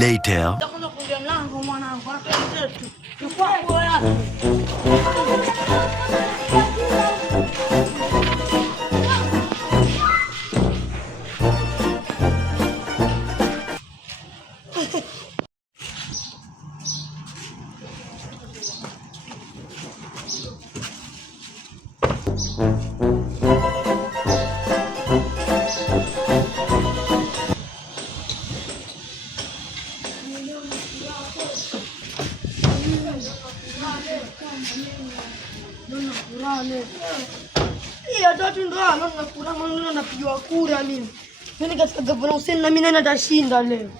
Later. Napigiwa kura mimi. Mimi katika gavana Hussein na mimi nani atashinda leo?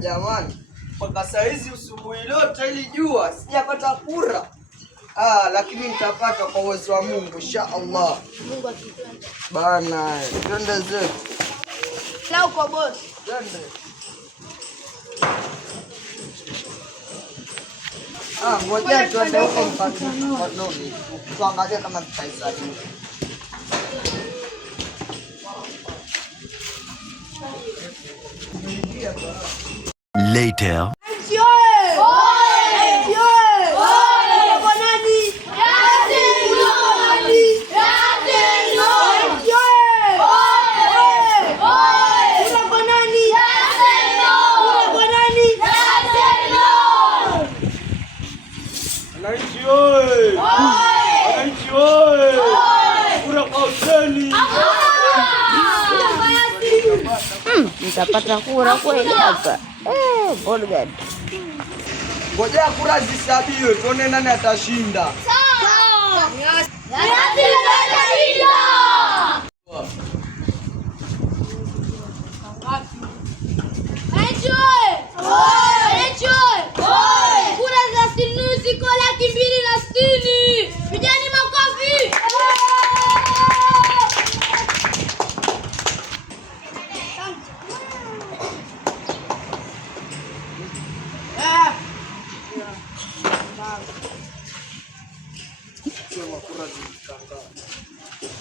Jamani, mpaka saa hizi usubuhi lote ili jua sijapata kura. Lakini nitapata kwa uwezo wa Mungu insha Allah. Mungu akipenda. Bana, twende zetu. Na uko boss. Twende. Ngoja tuende huko mpaka nini. Tuangalie kama tutaisaidia. Later. Nitapata kura kweli hapa. Bodyguard. Ngoja kura zisabiwe tuone nani atashinda. Sawa. Kura za Sinusi kwa 260. Pigeni makofi.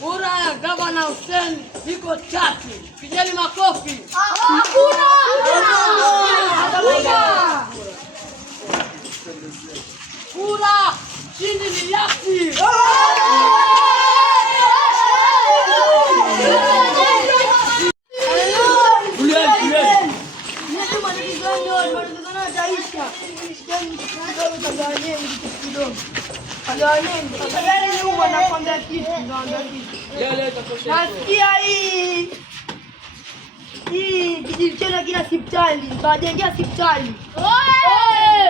Kura ya gavana Hussein ziko 3. Pigeni makofi. Hakuna. Kura chini ni yaki. Nasikia hii kijiji chenu kina hospitali, tutajengea hospitali,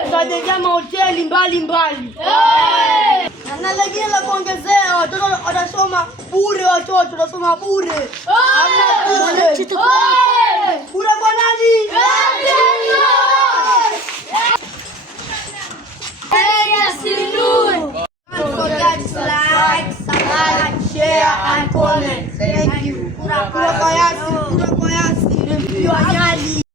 tutajengea mahoteli mbalimbali, na lingine la kuongezea, watoto watasoma bure, watoto watasoma bure. Bure kwa nani? Don't forget to like, subscribe, share and comment.